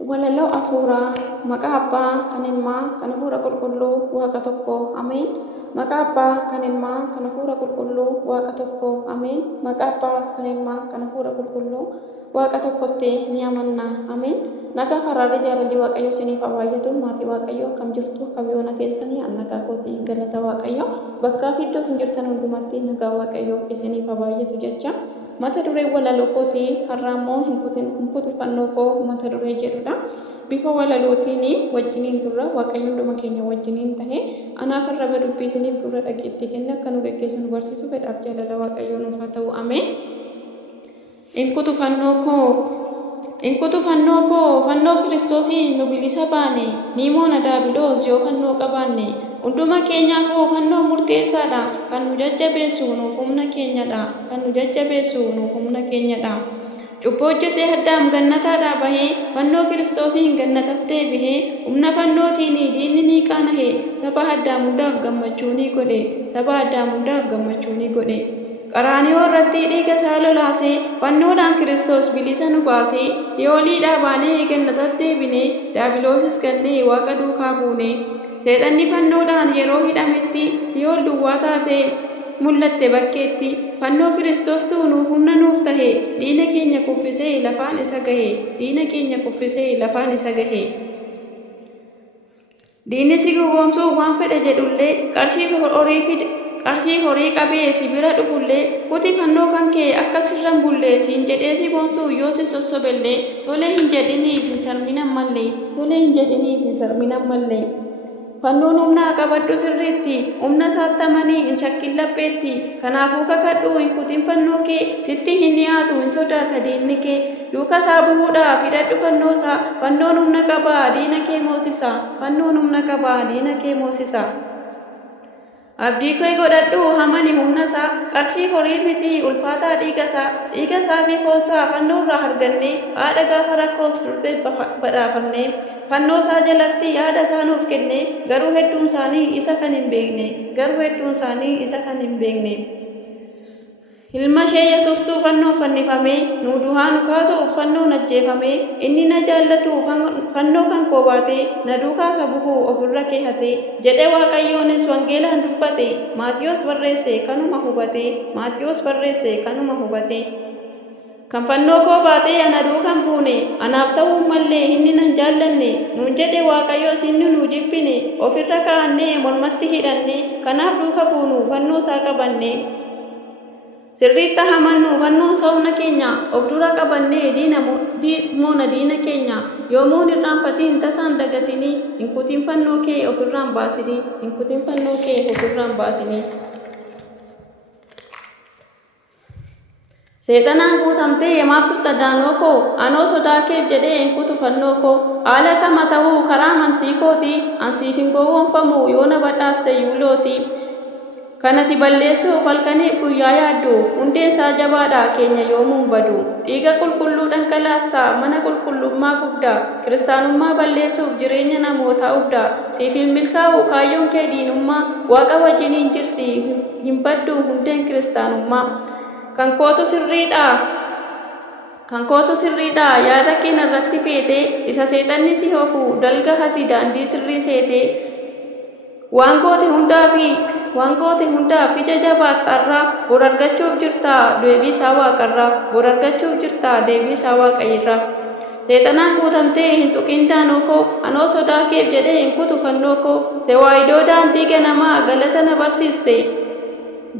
Walaloo afuuraa maqaa abbaa kan ilmaa kan hafuura qulqulluu waaqa tokko ameen. Maqaa abbaa kan ilmaa kan hafuura qulqulluu waaqa tokko ameen. Maqaa abbaa kan ilmaa kan hafuura qulqulluu waaqa tokkotti ni amanna ameen. Nagaa har'aa jaalalli waaqayyo isiniif haa baay'atu. Maatii waaqayyo akkam jirtu qabiyoona keessanii nagaa kooti galata waaqayyo bakkaa fi iddoo isin jirtan hundumatti nagaa waaqayyo isiniif haa baay'atu jecha. Mata duree walaloo kooti har'aa immoo hin kutufannoo koo mata duree jedhudha. Bifa walalootiin wajjiniin turra waaqayyo hunduma keenya wajjiniin tahe anaaf har'a badubbii isiniif gurra dhageetti kenne akka nu geggeessu nu barsiisu fedhaaf jaalala waaqayyo nuuf haa ta'u ameen. Inkutufannoo koo fannoo kiristoosii nu bilisa baane ni moona daabiloos yoo fannoo qabaanne hunduma keenyaafuu fannoo murteessaadha kan nu jajjabeessu nuuf humna keenyadha kan nu jajjabeessu nuuf humna keenyadha. Cubbuu hojjetee Addaam gannataadhaa bahee fannoo kiristoosiin gannatas deebihee humna fannootiin diinni ni qaanahe saba Addaam hundaaf gammachuu ni godhe saba Addaam hundaaf gammachuu ni godhe. Qaraaniyoo irratti dhiiga isaa lolaasee fannoodhaan Kiristoos bilisa nu baasee si'ooliidhaa baanee gannatatti deebinee daabiloosis gannee waaqa duukaa buune. Seexanni fannoodhaan yeroo hidhametti si'ool duwwaa taatee mul'atte bakkeetti fannoo Kiristoostuu nuuf humna nuuf tahe diina keenya kuffisee lafaan isa gahe diina keenya kuffisee lafaan isa gahe. Diinni si gowwoomsuu waan fedhe jedhullee qarshii horii qabee si bira dhufullee kuti fannoo kan kee akka sirran bullee siin jedhee si boonsuu yoo si sossobellee tolee hin jedhiniif hin sarminan mallee tolee hin jedhiniif hin sarminan mallee. Fannoon humnaa qabadhu sirriitti humna saattamanii hin shakkin lapheetti kanaafuu kakadhu hin kutin fannoo kee sitti hin dhiyaatu hin sodaata diinni kee duuka isaa bu'uudhaaf hidhadhu fannoosaa fannoon humna qabaa diina kee moosisa fannoon humna qabaa diina kee moosisa. Abdii kee godhadhu hamani humna isaa qarshii horii miti ulfaataa dhiiga isaa bifoosaa fannoo irraa arganne haadha gaafa rakkoos durbee badhaafamne fannoo isaa jalatti yaada isaa nuuf kenne garuu hedduun isaanii isa kan hin beekne. Ilma ishee Yesuustuu fannoon fannifamee nu du'aa nu kaasuuf fannoon ajjeefamee inni na jaallatu fannoo kan koo baatee na duukaa isa bu'uu ofirra keewwatee jedhe waaqayyoonis wangeelaan dubbate Maatiyos barreesse kanuma hubate. Kan fannoo koo baatee ana duukaan buune anaaf ta'uu mallee inni nan jaallanne nuun jedhe waaqayyos inni nu jibbine ofirra kaa'annee mormatti hidhanne kanaaf duuka buunu fannoo isaa qabanne. Sirriitti hamannu fannoo humna keenya of dura qabannee moona diina keenya yoomuu hin irraanfatiin tasaan dagatinii hin kutin fannoo kee ofirraan baasinii. Seexanaan guutamtee maaftu tadaanoo koo anoo sodaa keef jedhee hin kutu fannoo koo haala kama ta'uu karaa amantii kooti ansiif hin gowwoomfamu yoo na badhaaste yuulooti. Kanati balleessuuf halkaniif guyyaa yaaddu hundeen isaa jabaadha keenya yoomuu badu dhiiga qulqulluu dhangalaasaa mana qulqullummaa guddaa kiristaanummaa balleessuuf jireenya namootaa ubdaa siif hin milkaa'u kaayyoon kee diinummaa waaqa wajjiniin jirti hin baddu hundeen kiristaanummaa. Kan kootu sirriidha yaada keenya irratti feete isa seexanni si hoofu dalga hati daandii sirrii seete waan goote hundaaf ija jabaattarraa bor argachuuf jirta deebii isaa waaqayyirraa. Seexanaan guutamtee hin tuqin daanoo koo anoo sodaa keef jedhee hin kutu fannoo koo tewaayidoo daandii ganamaa galata na barsiiste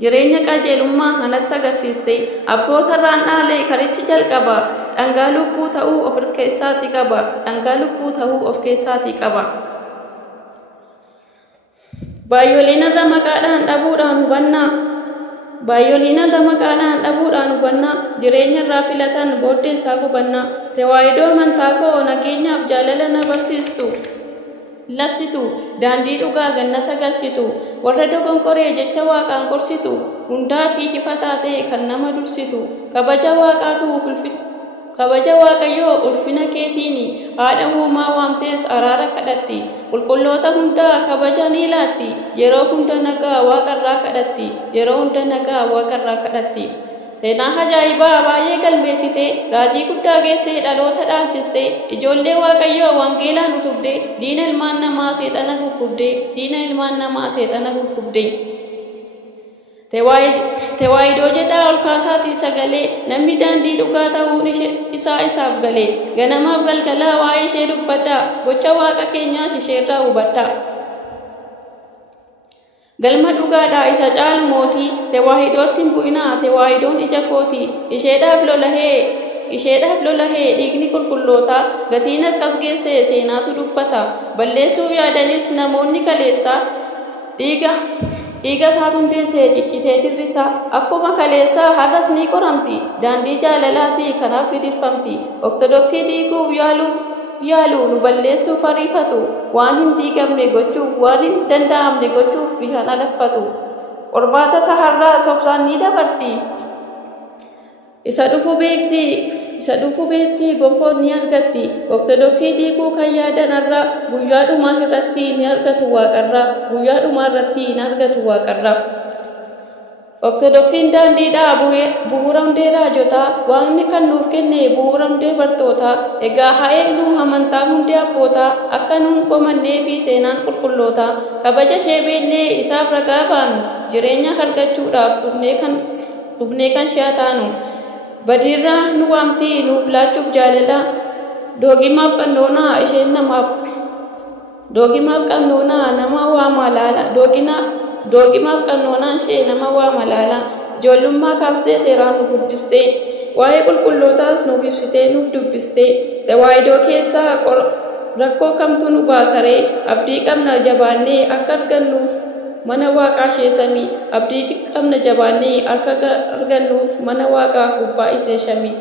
jireenya qajeelummaa anatti agarsiiste abboota irraan dhaalee karichi jalqaba dhangaa lubbuu ta'uu of keessaatii qaba. Baay'ooliin irra maqaadhaan dhabuudhaan hubannaa jireenya irraa filatan booddeen isaa gubannaa tewaayidoo amantaa koo nageenyaaf jaalala na barsiistu labsitu daandii dhugaa gannata galchitu warra dogonqoree jecha waaqaan gorsitu hundaa fi ifa taatee kan nama dursitu kabaja waaqayyoo ulfina keetiin haadha uumaa waamtees araara kadhatti qulqulloota hundaa kabaja ni laatti yeroo hunda nagaa waaqarraa kadhatti Seenaa ajaa'ibaa baay'ee galmeessite raajii guddaa geessee dhaloota dhaalchiste ijoollee waaqayyoo wangeelaan utubde diina ilmaan namaa seexana guggubde. Tewaayidoo jedhaa ol kaasaatii sagalee namni daandii dhugaa ta'uun isaaf galee ganamaaf galgalaa waa'ee ishee dubbadhaa gocha waaqa keenyaas isheerraa hubadhaa. Galma dhugaadhaa isa caalu mootii tewaayidootti hin bu'inaa tewaayidoon ija kootii isheedhaaf lolahee dhiigni qulqullootaa gatiin akkas geessee seenaatu dubbata balleessuuf yaadanis namoonni kaleessaa dhiiga isaatu hundeessee ciccitee dirrisaa akkuma kaleessaa har'as ni qoramti daandii jaalalaatii kanaaf gidirfamti ortodoksii diiguuf yaalu nu balleessuuf ariifatu waan hin diigamne gochuuf waan hin danda'amne gochuuf bishaan alaffatu qormaata saharraa sobsaan ni dabarti isa dhufu beekti gonfoon ni argatti ortodoksii diiguu kan yaadanarra guyyaadhuma irratti ni argatu waaqarraa. Ortodoksiin daandiidhaa bu'uura hundee raajotaa waaqni kan nuuf kenne bu'uura hundee bartootaa egaa haa eegnu amantaa hundee abbootaa akka nuun komannee fi seenaan qulqullootaa kabaja ishee beennee isaaf ragaa baanu jireenya argachuudhaaf dhufnee kan shaataanu badiirraa nu waamti nuuf laachuuf jaalala doogimaaf qannoonaa nama waama laala doogimaaf qannoonaan ishee nama waama laala ijoollummaa kaaftee seeraan nu guddistee waa'ee qulqullootaas nuuf ibsitee nuuf dubbistee tewaayidoo keessaa rakkoo kamtu nu baasaree abdii qabna jabaannee akka argannuuf mana waaqaa ishee samii abdii qabna jabaannee akka argannuuf mana waaqaa gubbaa ishee shamii.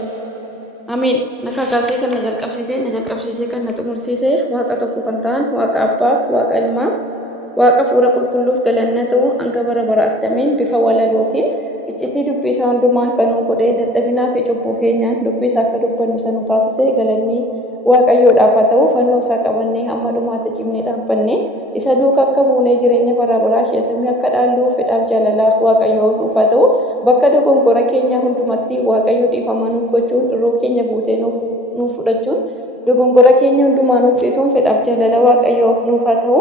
Amiin. Nakakaasee kan na jalqabsiisee kan na xumursiisee waaqa tokko kan ta'an waaqa abbaaf waaqa ilmaaf waaqa fuura qulqulluuf galanna ta'u hanga bara baraatti amiin bifa walalootiin iccitii dubbii isaa hundumaan kan nu godhee dadhabinaa fi cubbuu keenyaan dubbii isaa akka dubbannu sanu taasisee galanni waaqayyoodhaaf haa ta'u fannoo isaa qabannee hamma dhumaatti cimnee dhaabbannee isa duuka akka buunee jireenya bara baraa ishee samii akka dhaalluu fedhaaf jaalalaa waaqayyoo nuuf haa ta'u bakka dogongora keenya hundumatti waaqayyoo dhiifama nuuf gochuun irroo keenya guutee nuuf fudhachuun dogongora keenya hundumaa nuuf dhiisuun fedhaaf jaalala waaqayyoo nuuf haa ta'u.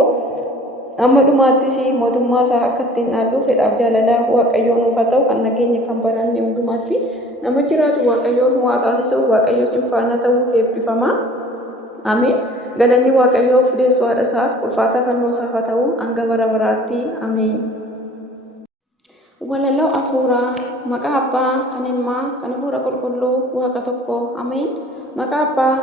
Amma dhumaattis mootummaa isaa akka ittiin dhaallu fedhaaf jaalala waaqayyoo nuuf haa ta'u kan nageenya kan baranne hundumaatti nama jiraatu waaqayyoo nu haa taasisu waaqayyoo sin faana ta'uu eebbifama. Amiin. Galanni waaqayyoo fudeessu haadha isaaf ulfaataa fannoo isaaf haa ta'u hanga bara baraatti. Amiin. Walaloo hafuuraa maqaa abbaa kan ilmaa kan hafuura qulqulluu waaqa tokko. Amiin. Maqaa abbaa